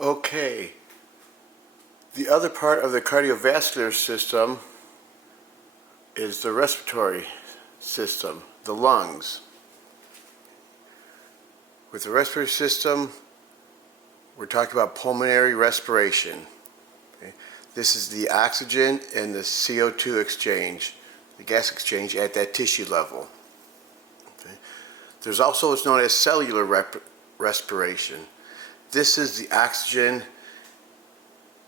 Okay, the other part of the cardiovascular system is the respiratory system, the lungs. With the respiratory system, we're talking about pulmonary respiration. Okay? This is the oxygen and the CO2 exchange, the gas exchange at that tissue level. Okay? There's also what's known as cellular respiration. This is the oxygen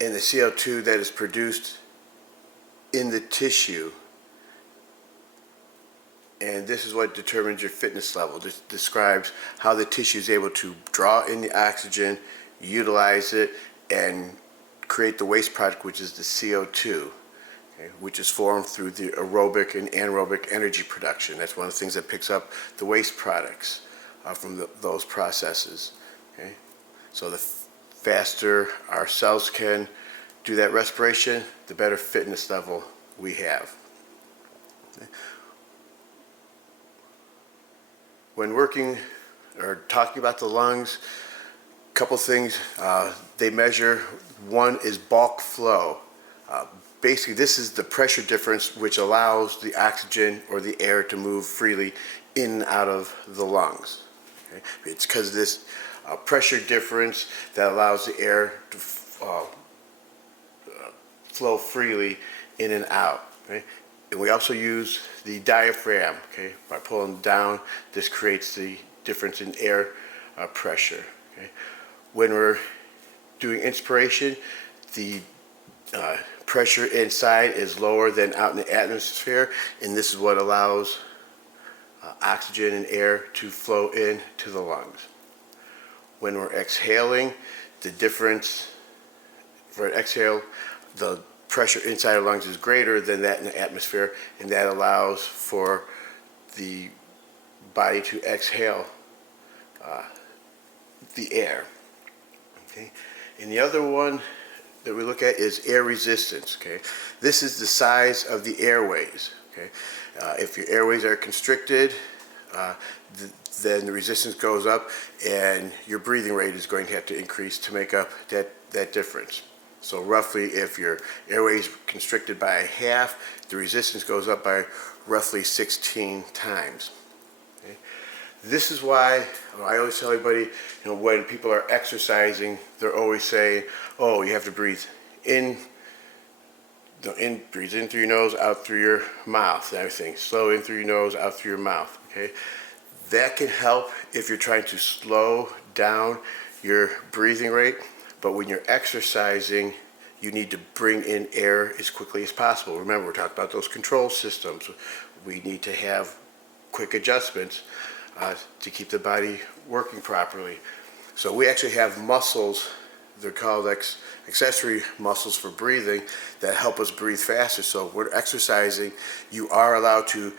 and the CO2 that is produced in the tissue. And this is what determines your fitness level. This describes how the tissue is able to draw in the oxygen, utilize it, and create the waste product, which is the CO2, okay, which is formed through the aerobic and anaerobic energy production. That's one of the things that picks up the waste products from those processes. Okay? So the faster our cells can do that respiration, the better fitness level we have. Okay? When working or talking about the lungs, a couple things they measure. One is bulk flow. Basically, this is the pressure difference which allows the oxygen or the air to move freely in and out of the lungs. Okay? It's because of this pressure difference that allows the air to flow freely in and out. Okay? And we also use the diaphragm. Okay? By pulling down, this creates the difference in air pressure. Okay? When we're doing inspiration, the pressure inside is lower than out in the atmosphere, and this is what allows oxygen and air to flow into the lungs. When we're exhaling, the difference for an exhale, the pressure inside the lungs is greater than that in the atmosphere, and that allows for the body to exhale the air. Okay? And the other one that we look at is air resistance. Okay? This is the size of the airways. Okay? If your airways are constricted, then the resistance goes up, and your breathing rate is going to have to increase to make up that difference. So roughly, if your airway is constricted by half, the resistance goes up by roughly 16 times. Okay? This is why I always tell everybody, when people are exercising, they're always saying, "Oh, you have to breathe in. Breathe in through your nose, out through your mouth." And everything. Slow in through your nose, out through your mouth. Okay, that can help if you're trying to slow down your breathing rate. But when you're exercising, you need to bring in air as quickly as possible. Remember, we're talking about those control systems. We need to have quick adjustments to keep the body working properly. So we actually have muscles, they're called accessory muscles for breathing, that help us breathe faster. So when we're exercising, you are allowed to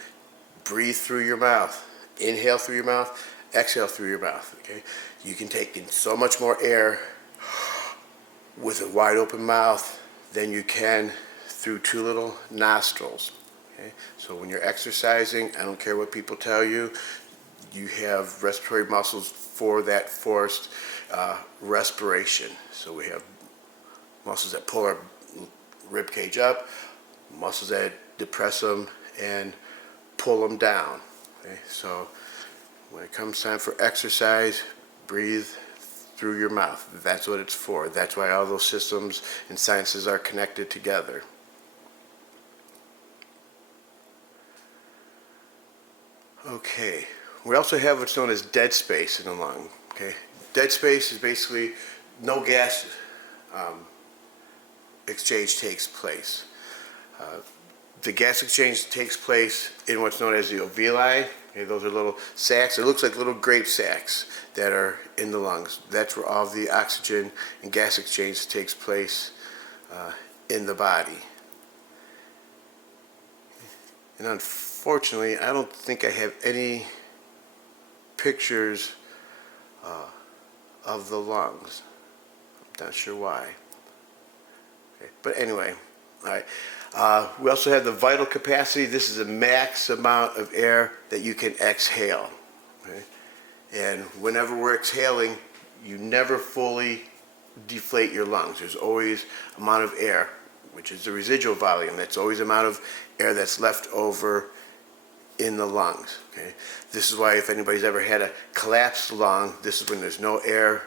breathe through your mouth. Inhale through your mouth, exhale through your mouth. Okay? You can take in so much more air with a wide open mouth than you can through two little nostrils. Okay? So when you're exercising, I don't care what people tell you, you have respiratory muscles for that forced respiration. So we have muscles that pull our rib cage up, muscles that depress them and pull them down. Okay? So when it comes time for exercise, breathe through your mouth. That's what it's for. That's why all those systems and sciences are connected together. Okay, we also have what's known as dead space in the lung. Okay, dead space is basically no gas exchange takes place. The gas exchange takes place in what's known as the alveoli. Okay, those are little sacs. It looks like little grape sacs that are in the lungs. That's where all the oxygen and gas exchange takes place in the body. And unfortunately, I don't think I have any pictures of the lungs. I'm not sure why. Okay. But anyway, all right. We also have the vital capacity. This is the max amount of air that you can exhale. Okay? And whenever we're exhaling, you never fully deflate your lungs. There's always amount of air, which is the residual volume. That's always the amount of air that's left over in the lungs. Okay, this is why if anybody's ever had a collapsed lung, this is when there's no air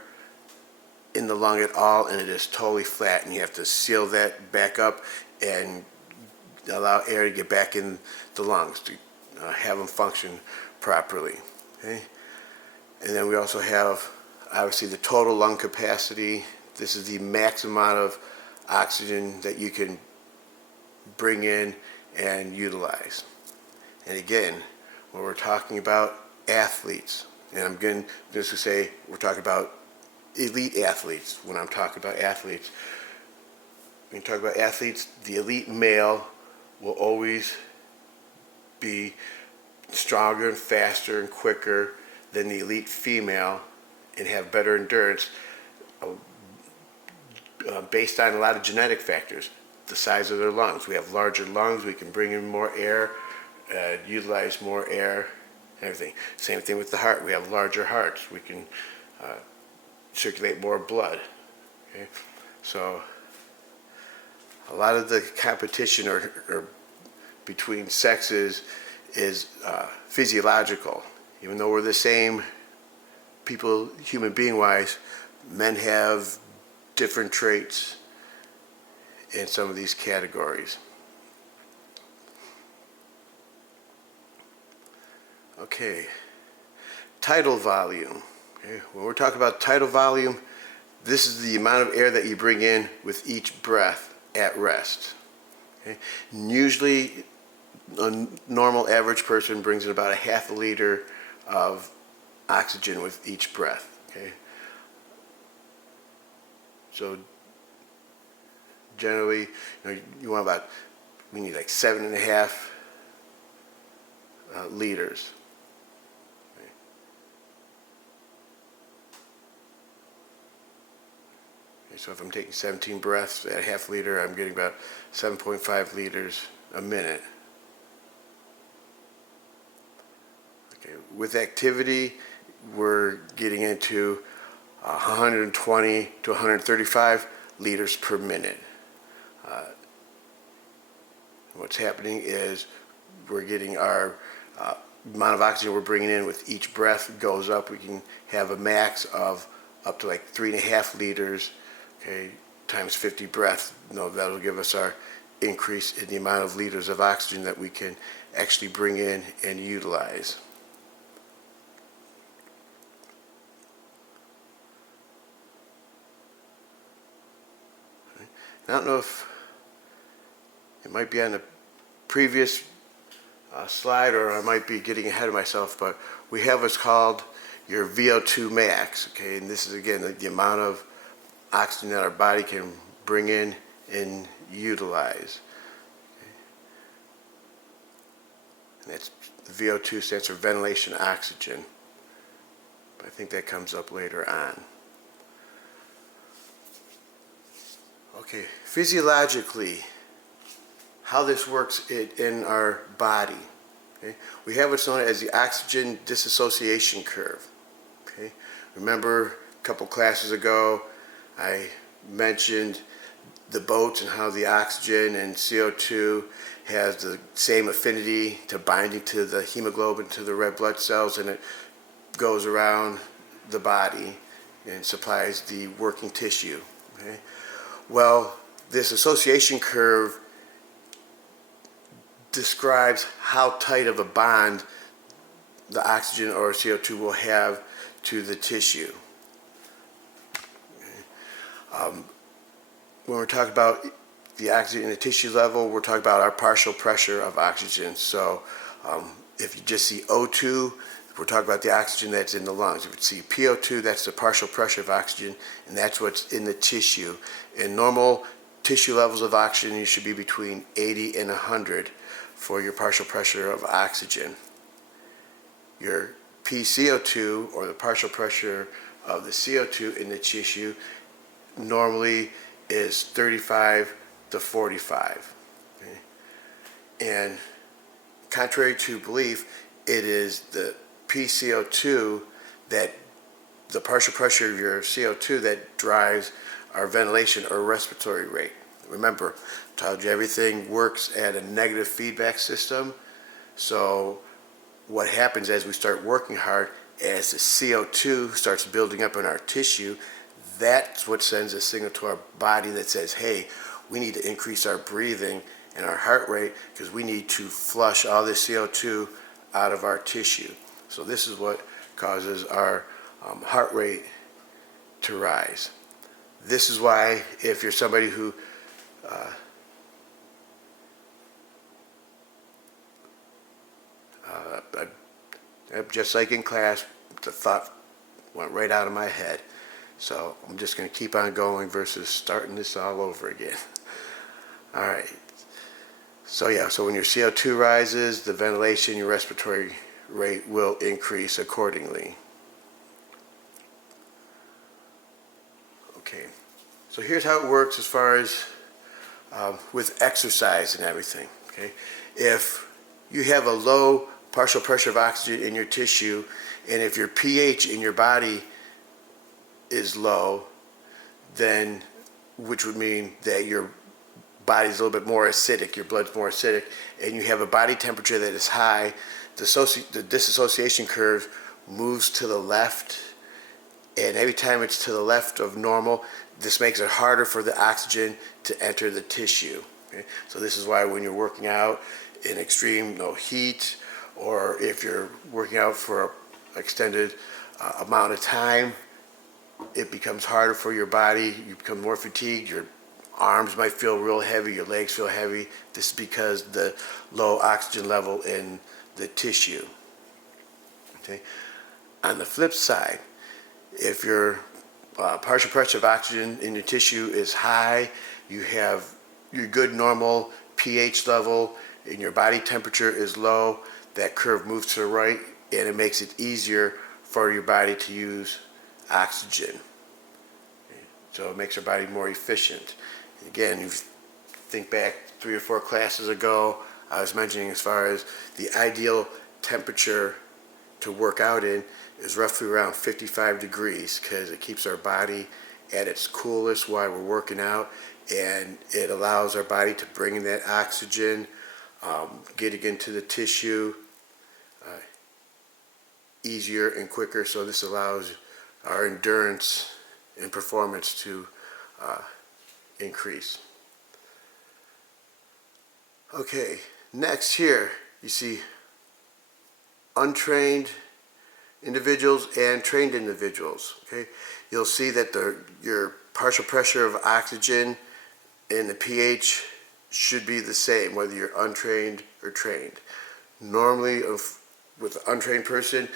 in the lung at all and it is totally flat, and you have to seal that back up and allow air to get back in the lungs to have them function properly. Okay, and then we also have obviously the total lung capacity. This is the max amount of oxygen that you can bring in and utilize. And again, when we're talking about athletes, and I'm going to say we're talking about elite athletes. When I'm talking about athletes, when you talk about athletes, the elite male will always be stronger and faster and quicker than the elite female and have better endurance based on a lot of genetic factors. The size of their lungs. We have larger lungs, we can bring in more air, utilize more air, everything. Same thing with the heart. We have larger hearts. We can circulate more blood. Okay? So a lot of the competition or between sexes is physiological. Even though we're the same people, human being wise, men have different traits in some of these categories. Okay, tidal volume. Okay. When we're talking about tidal volume, this is the amount of air that you bring in with each breath at rest. Okay. And usually, a normal average person brings in about a half a liter of oxygen with each breath. Okay. So generally, you want we need like 7.5 liters. Okay, so if I'm taking 17 breaths at a half liter, I'm getting about 7.5 liters a minute. Okay, with activity, we're getting into 120 to 135 liters per minute. What's happening is we're getting our amount of oxygen we're bringing in with each breath goes up. We can have a max of up to like 3.5 liters, okay, times 50 breaths. That'll give us our increase in the amount of liters of oxygen that we can actually bring in and utilize. I don't know if it might be on the previous slide or I might be getting ahead of myself, but we have what's called your VO2 max, okay, and this is again the amount of oxygen that our body can bring in and utilize. Okay. And that's the VO2 stands for ventilation oxygen, but I think that comes up later on. Okay, physiologically, how this works in our body. Okay? We have what's known as the oxygen dissociation curve. Okay? Remember a couple classes ago I mentioned the boats and how the oxygen and CO2 has the same affinity to binding to the hemoglobin, to the red blood cells, and it goes around the body and supplies the working tissue. Okay? Well, this association curve describes how tight of a bond the oxygen or CO2 will have to the tissue. Okay. When we're talking about the oxygen in the tissue level, we're talking about our partial pressure of oxygen. So if you just see O2, we're talking about the oxygen that's in the lungs. If you see PO2, that's the partial pressure of oxygen, and that's what's in the tissue. In normal tissue levels of oxygen, you should be between 80 and 100 for your partial pressure of oxygen. Your PCO2, or the partial pressure of the CO2 in the tissue, normally is 35 to 45. Okay? And contrary to belief, it is the PCO2 that the partial pressure of your CO2 that drives our ventilation or respiratory rate. Remember, I told you everything works at a negative feedback system. So what happens as we start working hard, as the CO2 starts building up in our tissue, that's what sends a signal to our body that says, hey, we need to increase our breathing and our heart rate because we need to flush all this CO2 out of our tissue. So this is what causes our heart rate to rise. This is why if you're somebody who just like in class, the thought went right out of my head. So I'm just going to keep on going versus starting this all over again. All right. So yeah, so when your CO2 rises, the ventilation, your respiratory rate will increase accordingly. Okay. So here's how it works as far as with exercise and everything. Okay. If you have a low partial pressure of oxygen in your tissue, and if your pH in your body is low, then which would mean that your body's a little bit more acidic, your blood's more acidic, and you have a body temperature that is high, the dissociation curve moves to the left, and every time it's to the left of normal, this makes it harder for the oxygen to enter the tissue. Okay? So this is why when you're working out in extreme heat, or if you're working out for an extended amount of time, it becomes harder for your body. You become more fatigued. Your arms might feel real heavy. Your legs feel heavy. This is because the low oxygen level in the tissue. Okay. On the flip side, if your partial pressure of oxygen in your tissue is high, you have your good normal pH level, and your body temperature is low, that curve moves to the right, and it makes it easier for your body to use oxygen. So it makes your body more efficient. Again, you think back 3 or 4 classes ago, I was mentioning as far as the ideal temperature to work out in is roughly around 55 degrees because it keeps our body at its coolest while we're working out, and it allows our body to bring in that oxygen, getting into the tissue easier and quicker. So this allows our endurance and performance to increase. Okay, next here you see untrained individuals and trained individuals. Okay, you'll see that your partial pressure of oxygen and the pH should be the same whether you're untrained or trained. Normally with an untrained person,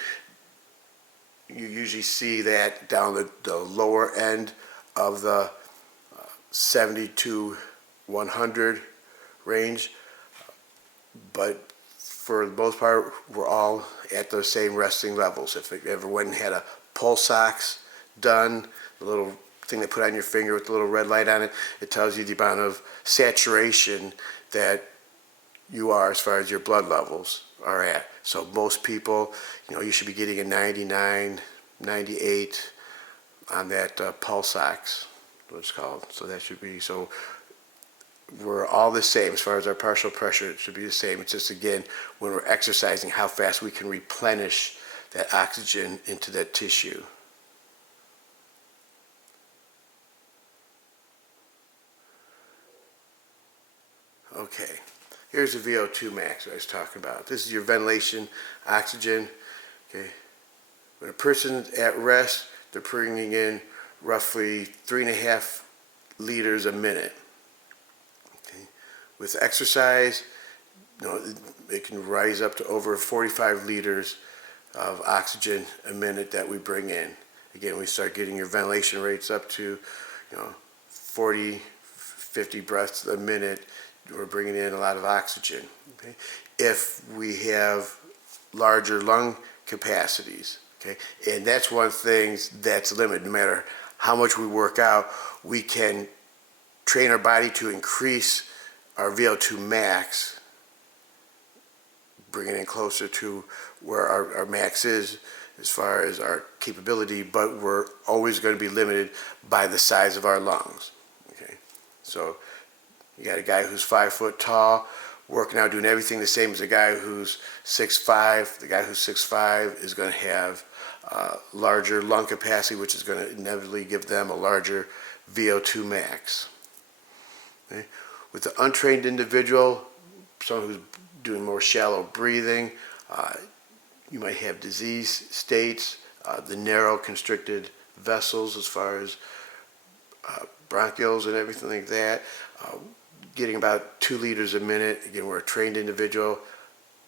you usually see that down the lower end of the 70 to 100 range, but for the most part we're all at the same resting levels. If you ever went and had a pulse ox done, the little thing they put on your finger with the little red light on it, it tells you the amount of saturation that you are as far as your blood levels are at. So most people, you should be getting a 99, 98 on that pulse ox, what it's called. So that should be, so we're all the same as far as our partial pressure. It should be the same. It's just, again, when we're exercising, how fast we can replenish that oxygen into that tissue. Okay, here's the VO2 max I was talking about. This is your ventilation oxygen. Okay, when a person's at rest, they're bringing in roughly 3.5 liters a minute. Okay, with exercise, it can rise up to over 45 liters of oxygen a minute that we bring in. Again, we start getting your ventilation rates up to 40, 50 breaths a minute. We're bringing in a lot of oxygen. Okay? If we have larger lung capacities, okay, and that's one thing that's limited. No matter how much we work out, we can train our body to increase our VO2 max, bring it in closer to where our max is, as far as our capability, but we're always going to be limited by the size of our lungs. Okay, so you got a guy who's 5 foot tall, working out, doing everything the same as a guy who's 6'5". The guy who's 6'5" is going to have larger lung capacity, which is going to inevitably give them a larger VO2 max. Okay? With the untrained individual, someone who's doing more shallow breathing, you might have disease states, the narrow constricted vessels as far as bronchioles and everything like that, getting about 2 liters a minute. Again, we're a trained individual.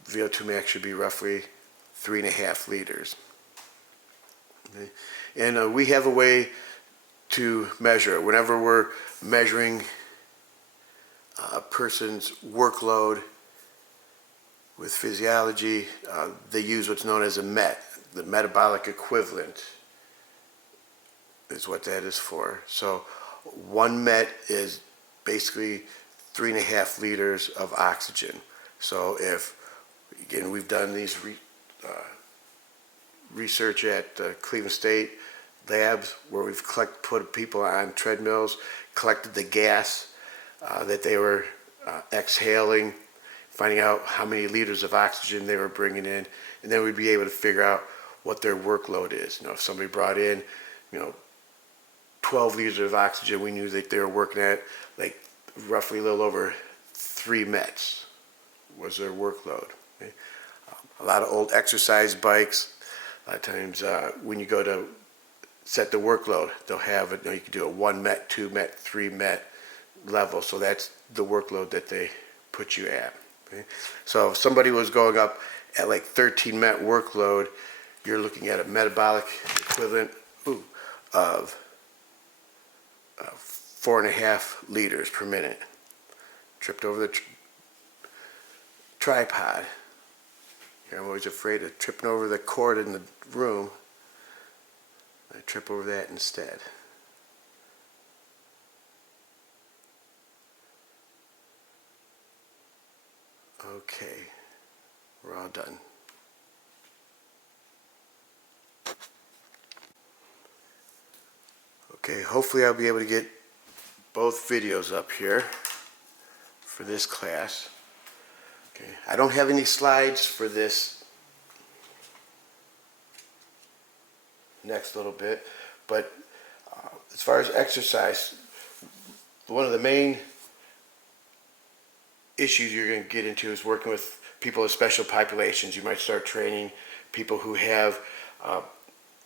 VO2 max should be roughly 3.5 liters. Okay? And we have a way to measure it. Whenever we're measuring a person's workload with physiology, they use what's known as a MET, the metabolic equivalent is what that is for. So 1 MET is basically 3.5 liters of oxygen. So if, again, we've done these research at Cleveland State labs where we've put people on treadmills, collected the gas that they were exhaling, finding out how many liters of oxygen they were bringing in, and then we'd be able to figure out what their workload is. You know, if somebody brought in, 12 liters of oxygen, we knew that they were working at like roughly a little over 3 METs was their workload. Okay? A lot of old exercise bikes, a lot of times when you go to set the workload, they'll have it, you can do a 1 MET, 2 MET, 3 MET level, so that's the workload that they put you at. Okay? So if somebody was going up at like 13 MET workload, you're looking at a metabolic equivalent of 4.5 liters per minute. Tripped over the tripod. Here, I'm always afraid of tripping over the cord in the room. I trip over that instead. Okay, we're all done. Okay, hopefully I'll be able to get both videos up here for this class. Okay, I don't have any slides for this next little bit, but as far as exercise, one of the main issues you're going to get into is working with people with special populations. You might start training people who have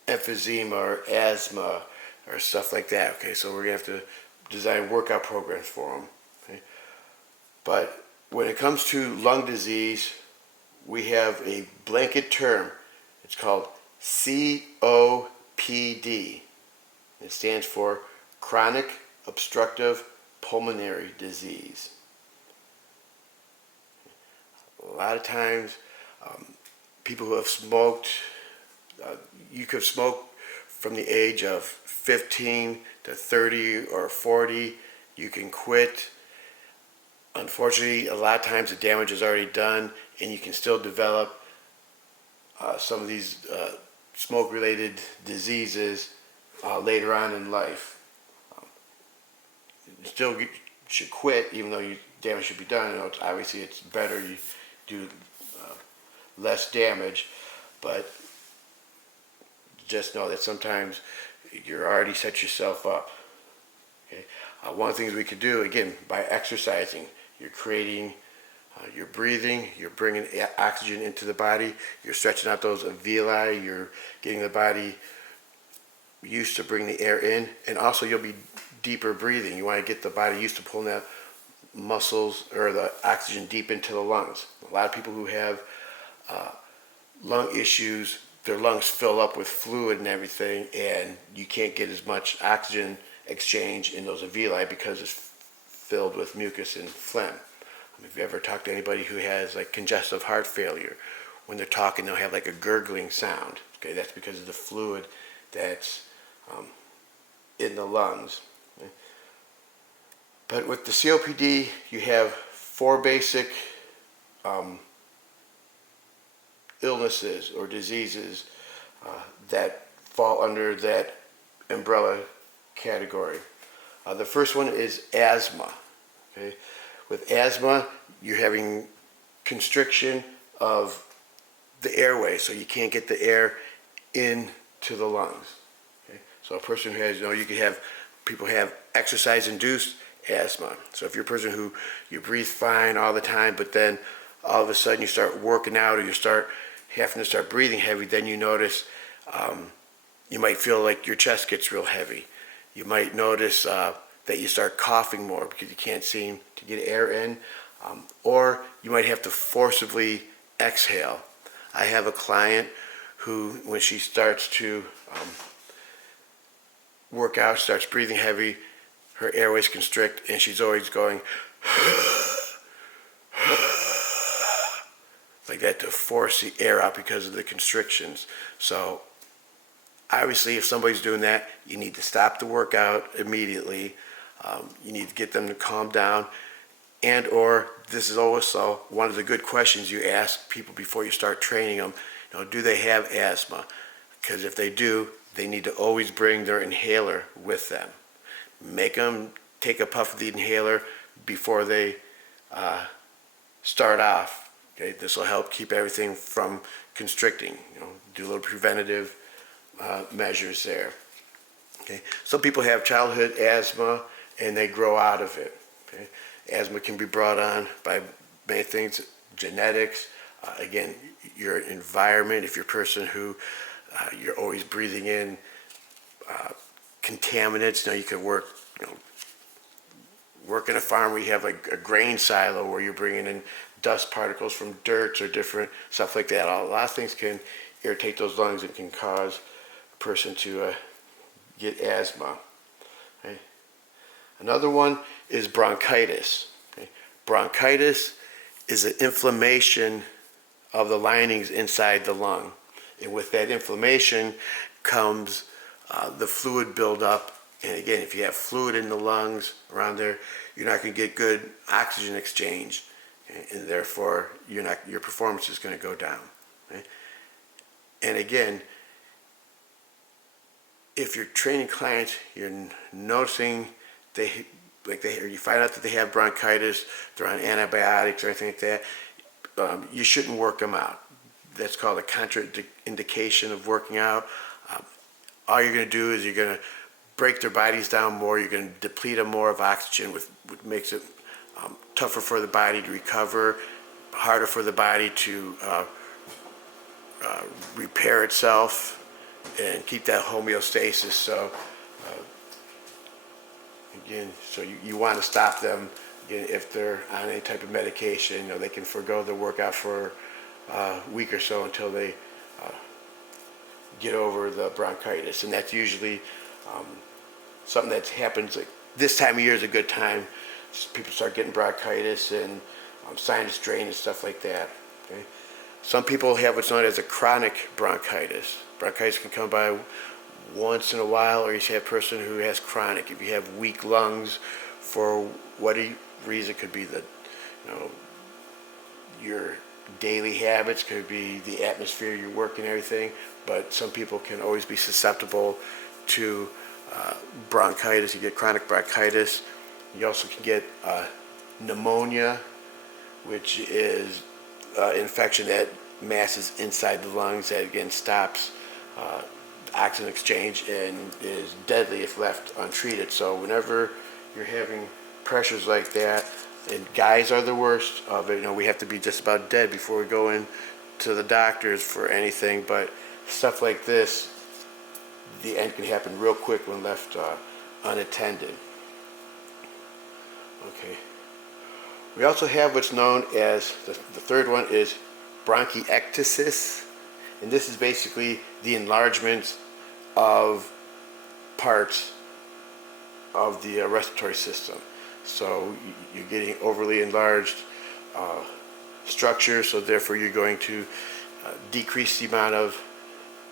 emphysema or asthma or stuff like that. Okay, so we're going to have to design workout programs for them. Okay? But when it comes to lung disease, we have a blanket term. It's called COPD. It stands for chronic obstructive pulmonary disease. A lot of times, people who have smoked, you could smoke from the age of 15 to 30 or 40. You can quit. Unfortunately, a lot of times the damage is already done, and you can still develop some of these smoke-related diseases later on in life. You still should quit, even though damage should be done. Obviously, it's better you do less damage, but just know that sometimes you're already set yourself up. Okay? One of the things we could do, again, by exercising, you're creating, you're breathing, you're bringing oxygen into the body, you're stretching out those alveoli, you're getting the body used to bring the air in, and also you'll be deeper breathing. You want to get the body used to pulling that muscles or the oxygen deep into the lungs. A lot of people who have lung issues, their lungs fill up with fluid and everything, and you can't get as much oxygen exchange in those alveoli because it's filled with mucus and phlegm. If you ever talk to anybody who has like congestive heart failure, when they're talking they'll have like a gurgling sound. Okay, that's because of the fluid that's in the lungs. Okay? But with the COPD, you have 4 basic illnesses or diseases that fall under that umbrella category. The first one is asthma. Okay? With asthma, you're having constriction of the airway, so you can't get the air into the lungs. Okay? So a person who has, you could have people have exercise-induced asthma. So if you're a person who you breathe fine all the time, but then all of a sudden you start working out or you start having to start breathing heavy, then you notice you might feel like your chest gets real heavy. You might notice that you start coughing more because you can't seem to get air in, or you might have to forcibly exhale. I have a client who, when she starts to work out, starts breathing heavy, her airways constrict, and she's always going like that to force the air out because of the constrictions. So obviously, if somebody's doing that, you need to stop the workout immediately. You need to get them to calm down. And or this is also one of the good questions you ask people before you start training them. Do they have asthma? Because if they do, they need to always bring their inhaler with them. Make them take a puff of the inhaler before they start off. Okay? This will help keep everything from constricting. Do a little preventative measures there. Okay? Some people have childhood asthma and they grow out of it. Okay? Asthma can be brought on by many things, genetics, again, your environment. If you're a person who you're always breathing in contaminants, you could work in a farm where you have like a grain silo where you're bringing in dust particles from dirt or different stuff like that. A lot of things can irritate those lungs and can cause a person to get asthma. Okay? Another one is bronchitis. Okay? Bronchitis is an inflammation of the linings inside the lung. And with that inflammation comes the fluid buildup. And again, if you have fluid in the lungs around there, you're not going to get good oxygen exchange. Okay? And therefore, your performance is going to go down. Okay? And again, if you're training clients, you're noticing or you find out that they have bronchitis, they're on antibiotics or anything like that, you shouldn't work them out. That's called a contraindication of working out. All you're going to do is you're going to break their bodies down more. You're going to deplete them more of oxygen, which makes it tougher for the body to recover, harder for the body to repair itself and keep that homeostasis. So again, you want to stop them. Again, if they're on any type of medication, they can forego their workout for a week or so until they get over the bronchitis. And that's usually something that happens like this time of year is a good time. People start getting bronchitis and sinus drain and stuff like that. Okay? Some people have what's known as a chronic bronchitis. Bronchitis can come by once in a while, or you have a person who has chronic. If you have weak lungs for whatever reason, it could be your daily habits, could be the atmosphere you work in, everything. But some people can always be susceptible to bronchitis. You get chronic bronchitis. You also can get pneumonia, which is infection that masses inside the lungs that again stops oxygen exchange and is deadly if left untreated. So whenever you're having pressures like that, and guys are the worst of it, we have to be just about dead before we go in to the doctors for anything, but stuff like this, the end can happen real quick when left unattended. Okay. We also have what's known as, the third one is bronchiectasis, and this is basically the enlargement of parts of the respiratory system. So you're getting overly enlarged structures, so therefore you're going to decrease the amount of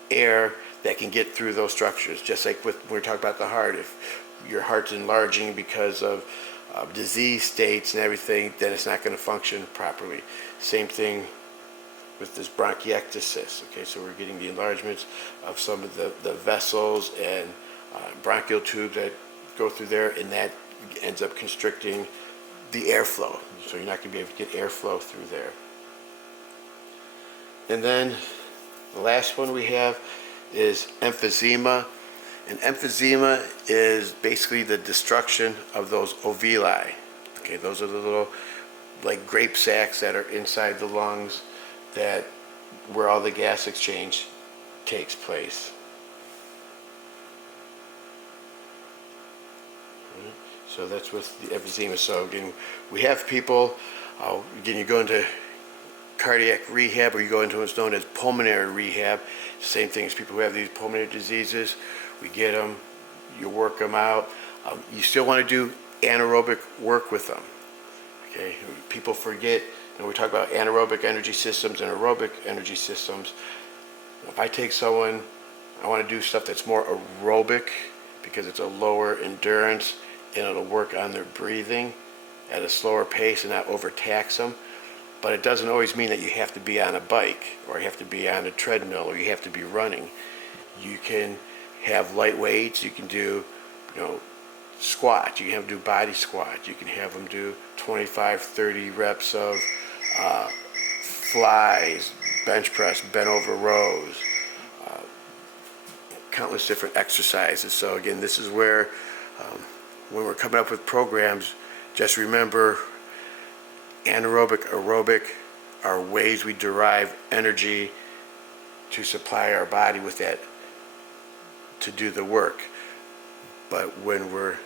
air that can get through those structures. Just like when we're talking about the heart, if your heart's enlarging because of disease states and everything, then it's not going to function properly. Same thing with this bronchiectasis. Okay, so we're getting the enlargements of some of the vessels and bronchial tubes that go through there, and that ends up constricting the airflow. So you're not going to be able to get airflow through there. And then the last one we have is emphysema. And emphysema is basically the destruction of those alveoli. Okay, those are the little like grape sacs that are inside the lungs, that where all the gas exchange takes place. So that's with the emphysema. So again, we have people, again, you go into cardiac rehab, or you go into what's known as pulmonary rehab. Same thing as people who have these pulmonary diseases. We get them, you work them out. You still want to do anaerobic work with them. Okay, people forget, we talk about anaerobic energy systems and aerobic energy systems. If I take someone, I want to do stuff that's more aerobic because it's a lower endurance, and it'll work on their breathing at a slower pace and not overtax them. But it doesn't always mean that you have to be on a bike, or you have to be on a treadmill, or you have to be running. You can have light weights. You can do, squat. You can have them do body squat. You can have them do 25, 30 reps of flies, bench press, bent over rows, countless different exercises. So again, this is where when we're coming up with programs, just remember anaerobic, aerobic are ways we derive energy to supply our body with that to do the work. But when we're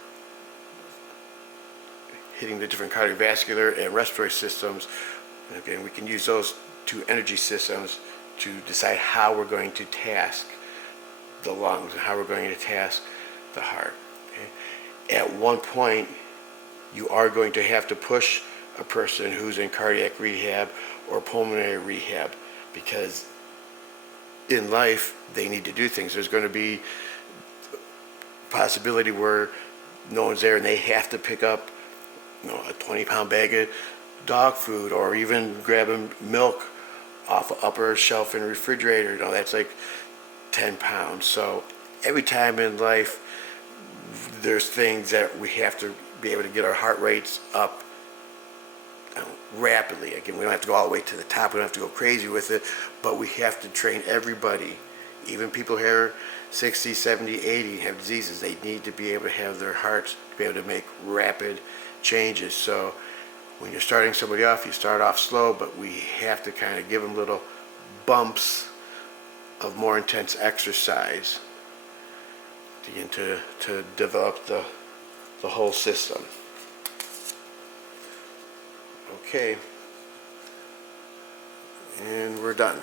hitting the different cardiovascular and respiratory systems, again, we can use those two energy systems to decide how we're going to task the lungs and how we're going to task the heart. Okay? At one point, you are going to have to push a person who's in cardiac rehab or pulmonary rehab, because in life they need to do things. There's going to be a possibility where no one's there and they have to pick up a 20-pound bag of dog food, or even grabbing milk off an upper shelf in a refrigerator. That's like 10 pounds. So every time in life there's things that we have to be able to get our heart rates up rapidly. Again, we don't have to go all the way to the top. We don't have to go crazy with it, but we have to train everybody, even people who are 60, 70, 80, have diseases. They need to be able to have their hearts be able to make rapid changes. So when you're starting somebody off, you start off slow, but we have to kind of give them little bumps of more intense exercise to begin to develop the whole system. Okay, and we're done.